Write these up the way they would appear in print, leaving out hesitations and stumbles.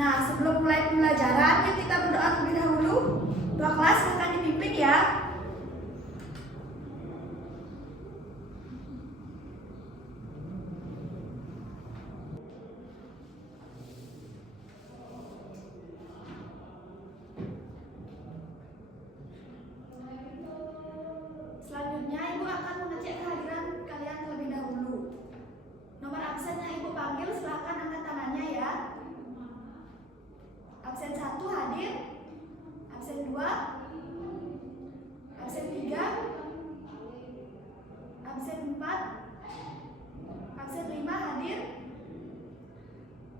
Nah, sebelum mulai pembelajaran, yuk kita berdoa terlebih dahulu. Doa kelas akan dipimpin ya. Selanjutnya, Ibu akan mengecek kehadiran kalian terlebih dahulu. Nomor absen yang Ibu panggil silahkan angkat tangannya ya. Absen 1 hadir, absen 2, absen 3, absen 4, absen 5 hadir,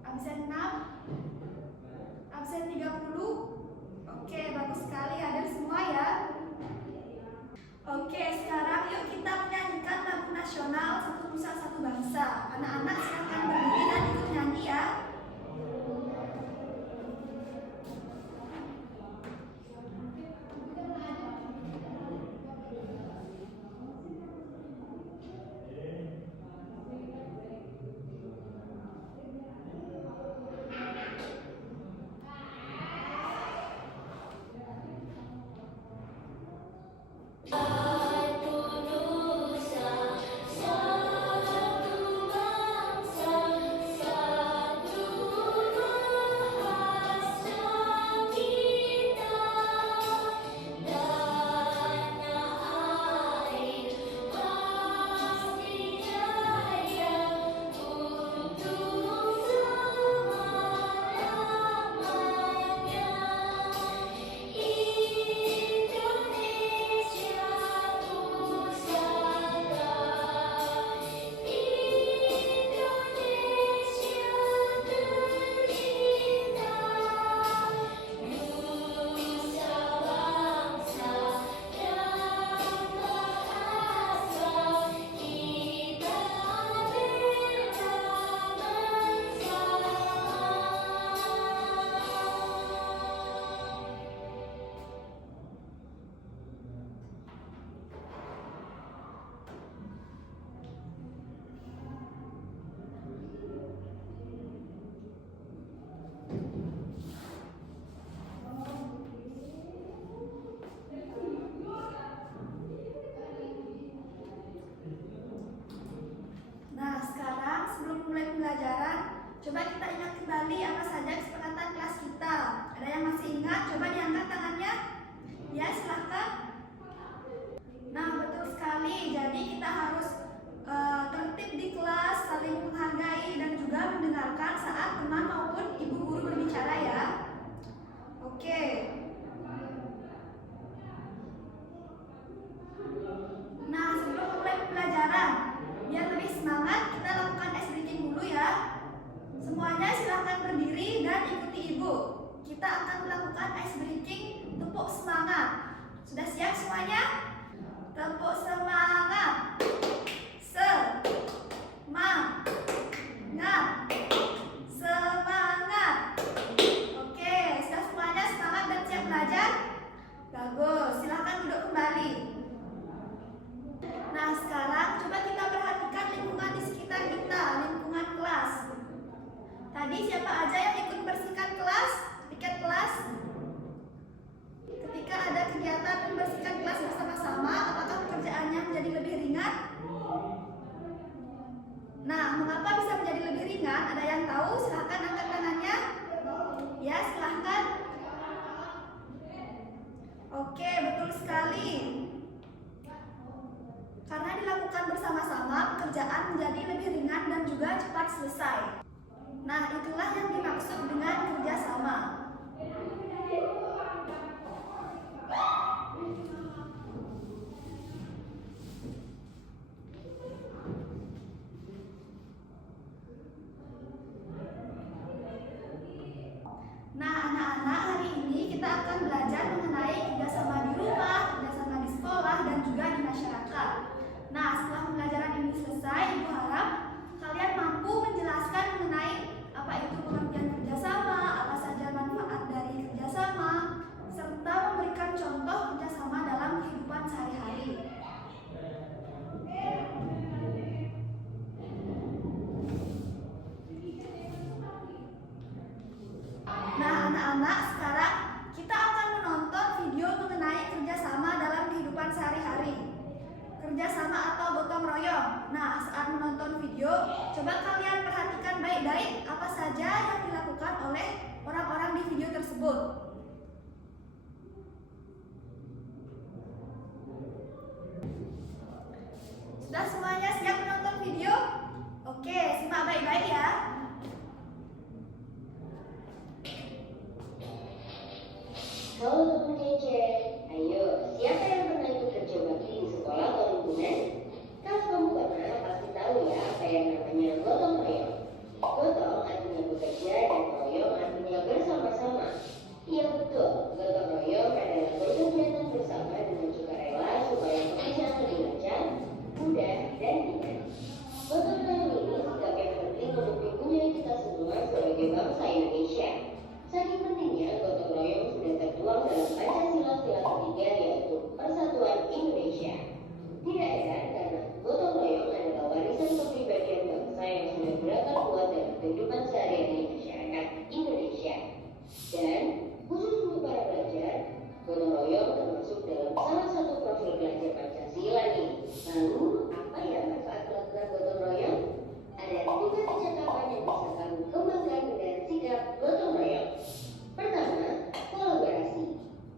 absen 6, absen 30. Oke, bagus sekali, hadir semua ya. Oke, sekarang yuk kita menyanyikan lagu nasional Satu Nusa Satu Bangsa. Anak-anak silakan berdiri dan ikut nyanyi ya. Nah, sekarang sebelum mulai pembelajaran, coba kita ingat kembali apa saja kesepakatan kelas kita. Ada yang masih ingat? Coba diangkat tangannya. Ya, silahkan. Nah, betul sekali. Jadi kita harus tertib di kelas, saling menghargai dan juga mendengarkan saat teman maupun ibu guru berbicara ya. Oke. Nah, sebelum mulai pembelajaran, biar lebih semangat, kita lakukan ice breaking dulu ya. Semuanya silahkan berdiri dan ikuti ibu. Kita akan melakukan ice breaking tepuk semangat. Sudah siap semuanya? Tepuk semangat. Semangat. Semangat. Oke, sudah semuanya semangat dan siap belajar? Bagus, silahkan duduk kembali. Nah, sekarang coba kita perhatikan lingkungan di sekitar kita, lingkungan kelas. Tadi siapa aja yang ikut bersihkan kelas, piket kelas? Ketika ada kegiatan membersihkan kelas bersama-sama, apakah pekerjaannya menjadi lebih ringan? Nah, mengapa bisa menjadi lebih ringan? Ada yang tahu? Silahkan angkat tangannya. Ya, silahkan. Oke, betul sekali. Karena dilakukan bersama-sama, pekerjaan menjadi lebih ringan dan juga cepat selesai. Nah, itulah yang dimaksud dengan kerjasama. Nah, anak-anak, hari ini kita akan belajar mengenai kerjasama di rumah, kerjasama di sekolah, dan juga di masyarakat. Nah, setelah pembelajaran ini selesai, Ibu harap kalian mampu menjelaskan mengenai apa itu pengertian kerjasama, apa saja manfaat dari kerjasama, serta memberikan contoh kerjasama dalam kehidupan sehari-hari. anak-anak, sekarang kita akan menonton video mengenai kerjasama dalam kehidupan sehari-hari. Kerjasama atau gotong royong. Nah, saat menonton video, coba kalian perhatikan baik-baik apa saja yang dilakukan oleh orang-orang di video tersebut. Sudah semuanya siap menonton video? Oke, simak baik-baik ya. Halo teman kece, ayo siapa yang pernah ikut kerja bakti di sekolah atau lingkungan? Kalau kamu pernah, pasti tahu ya apa yang namanya gotong royong. Gotong artinya bekerja dan royong artinya bersama-sama. Iya betul, gotong royong adalah berkegiatan bersama dengan sukarela supaya pekerjaan lebih lancar, mudah, dan ringan. Gotong royong ini sikap yang penting untuk mempunyai kita semua sebagai bangsa Indonesia. Saking pentingnya, gotong royong sudah tertuang dalam Pancasila sila ketiga, yaitu Persatuan Indonesia. Tidak heran karena gotong royong adalah warisan kepribadian bangsa yang sudah berakar kuat dalam kehidupan sehari-hari masyarakat Indonesia. Dan khusus untuk para pelajar, gotong royong termasuk dalam salah satu profil belajar Pancasila nih. Lalu, apa ya manfaat melakukan gotong royong? Ada 3 kecakapan yang bisa kamu kembangkan dengan sikap gotong royong. Pertama, kolaborasi.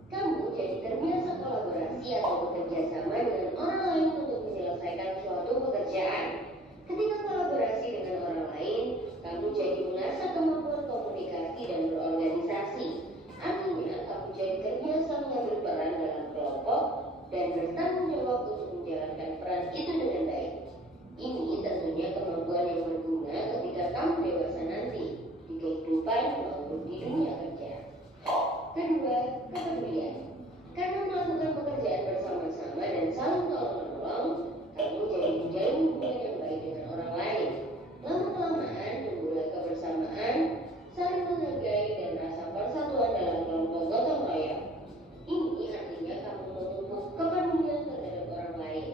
Kamu jadi terbiasa kolaborasi atau bekerja sama dengan orang lain untuk menyelesaikan suatu pekerjaan. Ketika kolaborasi dengan orang lain, kamu jadi mengasah kemampuan komunikasi dan berorganisasi. Artinya, kamu jadi terbiasa mengambil peran dalam kelompok dan bertanggung jawab untuk menjalankan peran itu dengan baik. Ini tentunya kemampuan yang berguna ketika kamu dewasa nanti, di kehidupan maupun di dunia kerja. Kedua, kepedulian. Karena melakukan pekerjaan bersama-sama dan saling tolong-menolong, kamu jadi menjalin hubungan yang baik dengan orang lain. Lama-kelamaan tumbuhlah kebersamaan, saling menghargai dan rasa persatuan dalam kelompok gotong royong. Ini artinya kamu memupuk kepedulian terhadap orang lain.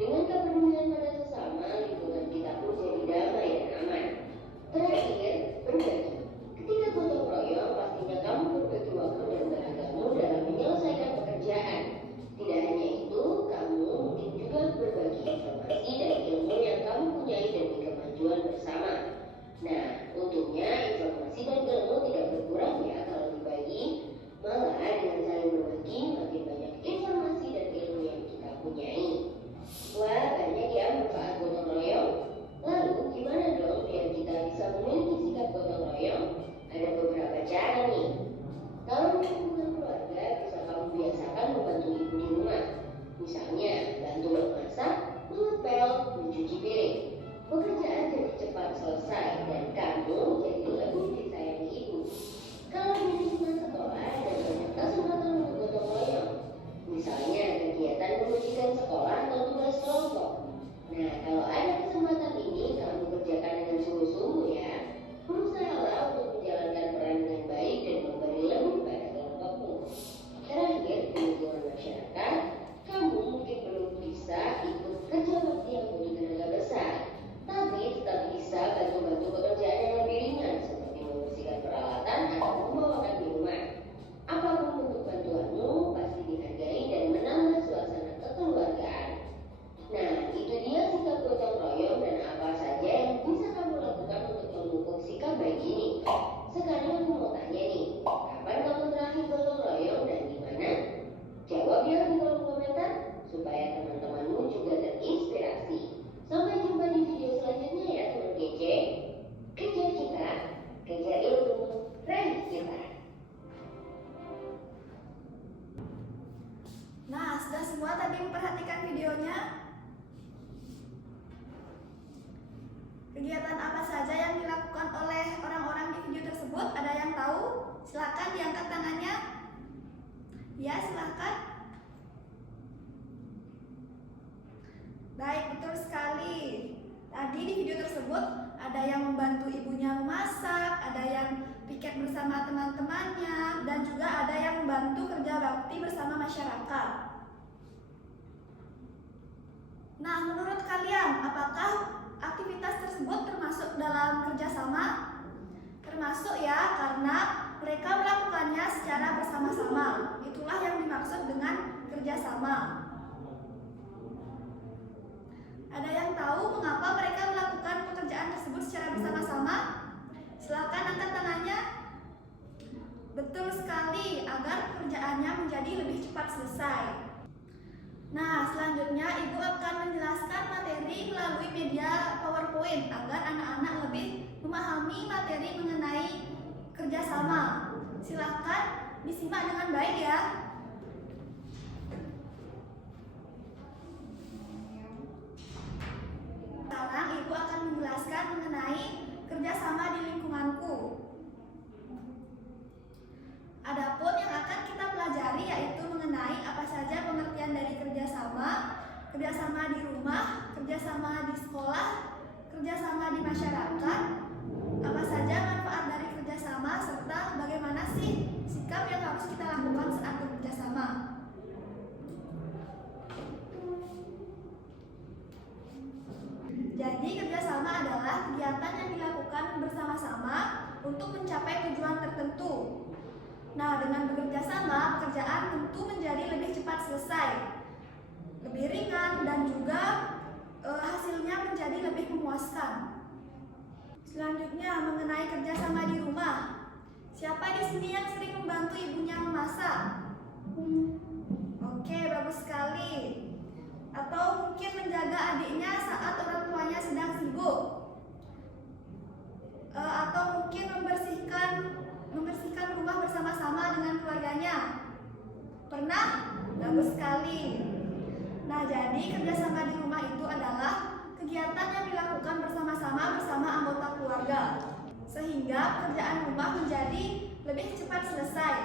Dengan kepedulian pada sesama, lingkungan kita pun jadi damai dan aman. Terakhir, berbagi. Ketika gotong royong, pastinya kamu berbagi waktu dan tenagamu dalam menyelesaikan pekerjaan. Tidak hanya itu, kamu mungkin juga berbagi informasi dan ilmu yang kamu punyai demi kemajuan bersama. Nah, untungnya informasi dan ilmu tidak berkurang ya kalau dibagi. Malah dengan saling berbagi, makin banyak informasi dan ilmu yang kita punyai. Wah, banyak ya manfaat gotong royong. Lalu, gimana dong biar kita bisa memiliki sikap gotong royong? Ada beberapa cara nih. Kalau di lingkungan keluarga, bisa kamu biasakan membantu ibu di rumah. Misalnya, bantu memasak, mengepel, mencuci piring. Pekerjaan jadi cepat selesai dan kamu jadi lebih disayangi ibu. Kalau di lingkungan sekolah, ada banyak kesempatan untuk gotong royong. Misalnya, kegiatan mengujikan sekolah atau tugas kelompok. Nah, kalau ada kesempatan ini, kamu kerjakan dengan sungguh-sungguh ya. Berusahalah untuk menjalankan peran dengan baik dan memberi lebih pada kelompokmu. Terakhir, di lingkungan masyarakat, kamu mungkin belum bisa ikut kerja bakti yang butuh tenaga besar, tapi tetap bisa bantu-bantu pekerjaan yang lebih ringan seperti membersihkan peralatan atau membawakan minuman. Apapun bentuk bantuanmu pasti dihargai dan menambah suasana kekeluargaan. Nah, itu dia sikap gotong royong dan apa saja yang bisa kamu lakukan untuk memupuk sikap baik ini. Sekarang aku mau tanya nih, kapan kamu terakhir gotong royong dan di mana? Jawab ya di kolom komentar supaya teman-temanmu juga terinspirasi. Sampai jumpa di video selanjutnya ya teman kece. Kejar kita, kejar ilmu, raih kita. Nah, sudah semua tadi memperhatikan videonya? Kegiatan apa saja yang dilakukan oleh orang-orang di video tersebut? Ada yang tahu? Silakan diangkat tangannya. Ya, silakan. Baik, betul sekali. Tadi di video tersebut ada yang membantu ibunya memasak, ada yang piket bersama teman-temannya, dan juga ada yang membantu kerja bakti bersama masyarakat. Nah, menurut kalian, apakah aktivitas tersebut termasuk dalam kerjasama? Termasuk ya, karena mereka melakukan secara bersama-sama. Itulah yang dimaksud dengan kerjasama. Ada yang tahu mengapa mereka melakukan pekerjaan tersebut secara bersama-sama? Silakan angkat tangannya. Betul sekali, agar pekerjaannya menjadi lebih cepat selesai. Nah, selanjutnya Ibu akan menjelaskan materi melalui media PowerPoint agar anak-anak lebih memahami materi mengenai kerjasama. Silakan disimak dengan baik ya. Sekarang Ibu akan menjelaskan mengenai kerjasama di lingkunganku. Adapun yang akan kita pelajari yaitu mengenai apa saja pengertian dari kerjasama, kerjasama di rumah, kerjasama di sekolah, kerjasama di masyarakat, apa saja manfaat dari kerjasama, serta bagaimana sih sikap yang harus kita lakukan saat bekerjasama. Jadi kerjasama adalah kegiatan yang dilakukan bersama-sama untuk mencapai tujuan tertentu. Nah, dengan bekerja sama, pekerjaan tentu menjadi lebih cepat selesai, lebih ringan, dan juga hasilnya menjadi lebih memuaskan. Selanjutnya, mengenai kerjasama di rumah. Siapa di sini yang sering membantu ibunya memasak? Oke, bagus sekali. Atau mungkin menjaga adiknya saat orang tuanya sedang sibuk. Atau mungkin membersihkan rumah bersama-sama dengan keluarganya. Pernah? Bagus sekali. Nah, jadi kerjasama di rumah itu adalah kegiatan yang dilakukan bersama-sama bersama anggota keluarga, sehingga pekerjaan rumah menjadi lebih cepat selesai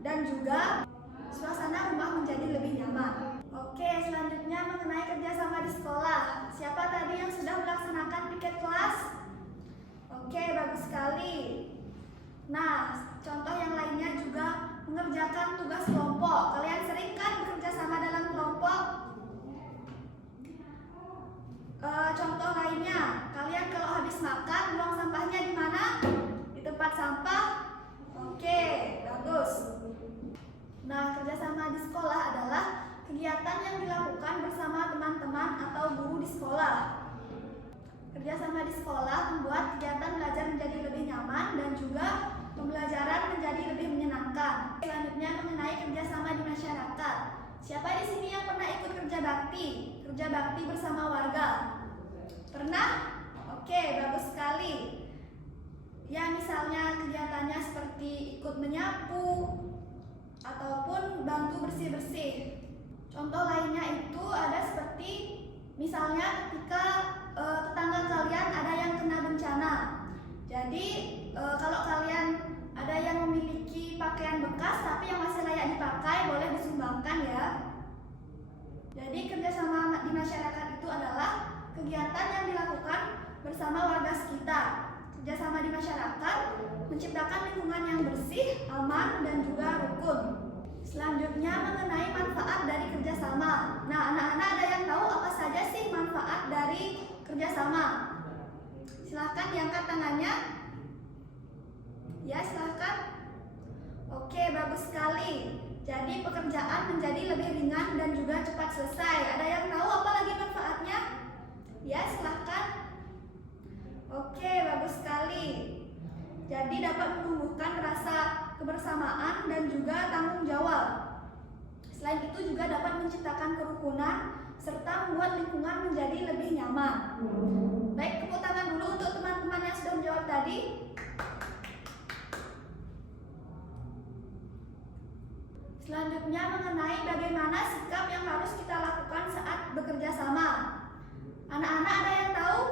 dan juga suasana rumah menjadi lebih nyaman. Oke, selanjutnya mengenai kerjasama di sekolah. Siapa tadi yang sudah melaksanakan piket kelas? Oke, bagus sekali. Nah, contoh yang lainnya juga mengerjakan tugas kelompok. Kalian sering kan bekerja sama dalam kelompok? Contoh lainnya, kalian kalau habis makan, buang sampahnya di mana? Di tempat sampah? Oke, bagus. Nah, kerjasama di sekolah adalah kegiatan yang dilakukan bersama teman-teman atau guru di sekolah. Kerjasama di sekolah membuat kegiatan belajar menjadi lebih nyaman dan juga pembelajaran menjadi lebih menyenangkan. Selanjutnya mengenai kerjasama di masyarakat. Siapa di sini yang pernah ikut kerja bakti? Kerja bakti bersama warga. Pernah? Oke, bagus sekali. Ya, misalnya kegiatannya seperti ikut menyapu ataupun bantu bersih-bersih. Contoh lainnya itu ada seperti misalnya ketika tetangga kalian ada yang kena bencana. Jadi kalau kalian ada yang memiliki pakaian bekas tapi yang masih layak dipakai, boleh disumbangkan ya. Jadi kerjasama di masyarakat itu adalah kegiatan yang dilakukan bersama warga sekitar. Kerjasama di masyarakat menciptakan lingkungan yang bersih, aman, dan juga rukun. Selanjutnya mengenai manfaat dari kerjasama. Nah, anak-anak ada yang tahu apa saja sih manfaat dari kerjasama? Silahkan diangkat tangannya. Ya, silahkan. Oke, bagus sekali. Jadi pekerjaan menjadi lebih ringan dan juga cepat selesai. Ada yang tahu apa lagi manfaatnya? Ya, silahkan. Oke, bagus sekali. Jadi dapat menumbuhkan rasa kebersamaan dan juga tanggung jawab. Selain itu juga dapat menciptakan kerukunan serta membuat lingkungan menjadi lebih nyaman. Baik, tepuk tangan dulu untuk teman-teman yang sudah menjawab tadi. Selanjutnya mengenai bagaimana sikap yang harus kita lakukan saat bekerja sama. Anak-anak ada yang tahu?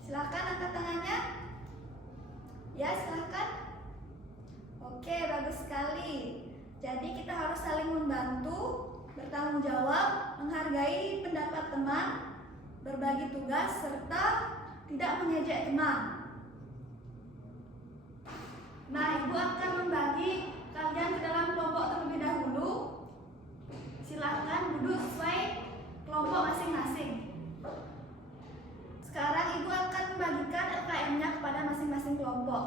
Silahkan angkat tangannya. Ya, silahkan. Oke, bagus sekali. Jadi kita harus saling membantu, bertanggung jawab, menghargai pendapat teman, berbagi tugas, serta tidak mengejek teman. Nah, Ibu akan membagi kalian ke dalam kelompok terlebih dahulu. Silahkan duduk sesuai kelompok masing-masing. Sekarang Ibu akan membagikan LKM-nya kepada masing-masing kelompok.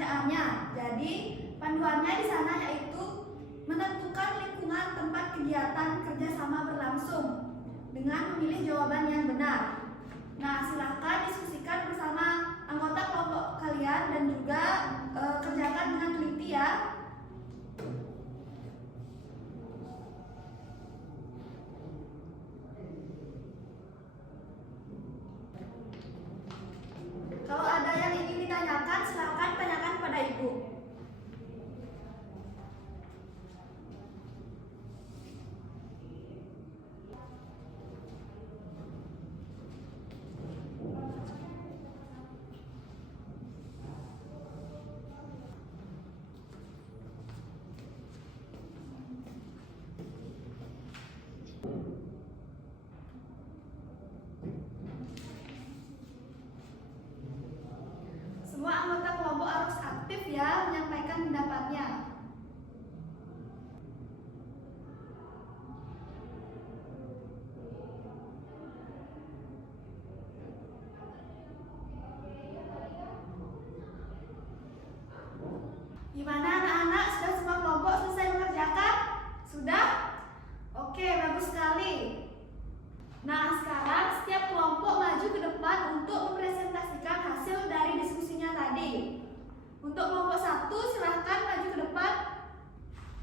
pengerjaannya. Jadi panduannya di sana yaitu menentukan lingkungan tempat kegiatan kerjasama berlangsung dengan memilih jawaban yang benar. Nah, silahkan diskusikan bersama anggota kelompok kalian dan juga kerjakan dengan teliti ya. Kalau ada yang ingin ditanyakan, silahkan tanyakan pada Ibu. Semua anggota kelompok harus aktif ya menyampaikan pendapatnya. Gimana anak-anak, sudah semua kelompok selesai mengerjakan? Sudah? Oke, bagus sekali. Nah, sekarang setiap kelompok maju ke depan untuk mempresentasikan hasil dari diskusinya tadi. Untuk kelompok 1, silahkan maju ke depan.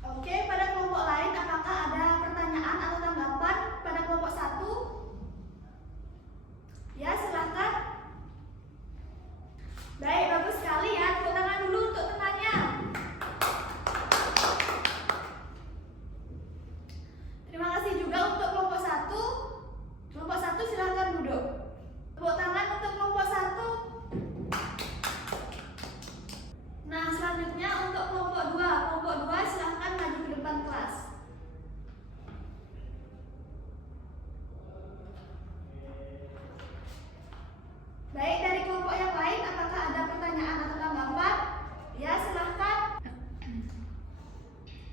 Oke, pada kelompok lain apakah ada pertanyaan atau tanggapan pada kelompok 1? Ya, silahkan. Baik, bagus sekali ya. Tepuk tangan dulu untuk temannya. Terima kasih juga untuk kelompok 1. Kelompok 1 silahkan duduk. Tepuk tangan untuk kelompok 1. Nah, selanjutnya untuk kelompok 2. Kelompok 2 silahkan maju ke depan kelas. Baik, dari kelompok yang lain apakah ada pertanyaan atau tanggapan? Ya, silahkan.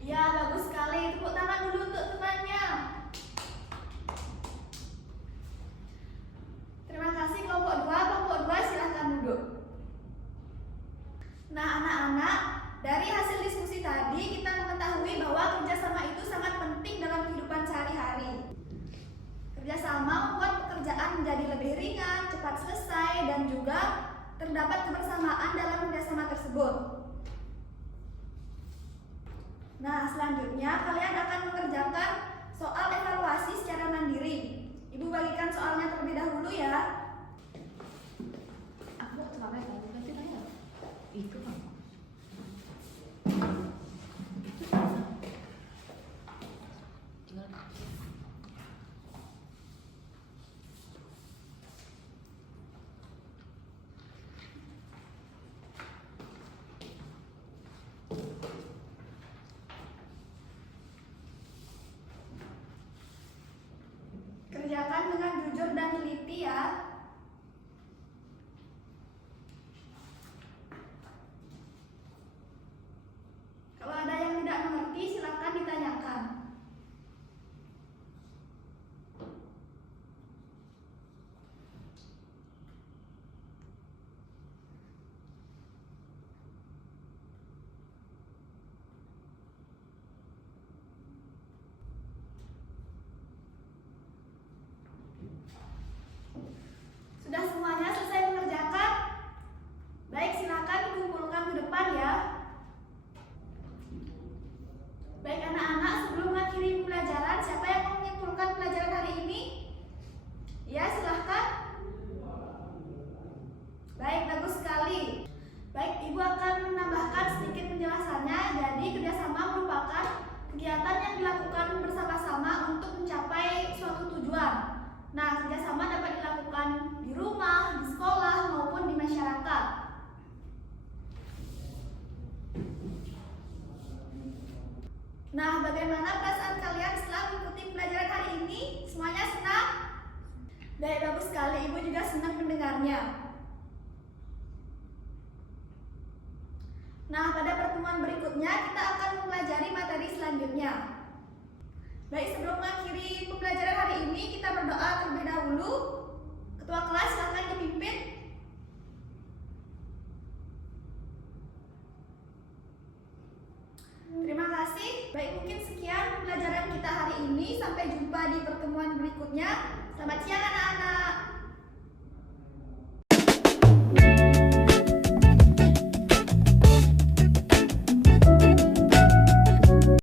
Ya, bagus sekali. Tepuk tangan dulu untuk temannya. Terima kasih kelompok 2. Kelompok 2 silahkan duduk. Nah, anak-anak, dari hasil diskusi tadi kita mengetahui bahwa kerjasama itu sangat penting dalam kehidupan sehari-hari. Kerjasama membuat pekerjaan menjadi lebih ringan, cepat selesai, dan juga terdapat kebersamaan dalam kerjasama tersebut. Nah, selanjutnya kalian akan mengerjakan soal evaluasi secara mandiri. Ibu bagikan soalnya terlebih dahulu ya. Aku coba ganti tanya. Itu kan. Kerjakan dengan jujur dan teliti ya. Kalau ada yang tidak mengerti, silakan ditanyakan. Sudah semuanya selesai mengerjakan? Baik, silakan dikumpulkan ke depan ya. Baik anak-anak, sebelum mengakhiri pembelajaran, siapa yang mau menyimpulkan pelajaran hari ini? Ya, silahkan. Baik, bagus sekali. Baik, Ibu akan menambahkan sedikit penjelasannya. Jadi, kerjasama merupakan kegiatan yang dilakukan bersama-sama untuk mencapai suatu tujuan. Nah, kerjasama dapat dilakukan di rumah, di sekolah, maupun di masyarakat. Nah, bagaimana perasaan kalian setelah mengikuti pelajaran hari ini? Semuanya senang? Baik, bagus sekali. Ibu juga senang mendengarnya. Nah, pada pertemuan berikutnya kita akan mempelajari materi selanjutnya. Baik, sebelum mengakhiri pembelajaran hari ini, kita berdoa terlebih dahulu. Ketua kelas silakan dipimpin. Baik, mungkin sekian pembelajaran kita hari ini. Sampai jumpa di pertemuan berikutnya. Selamat siang anak-anak.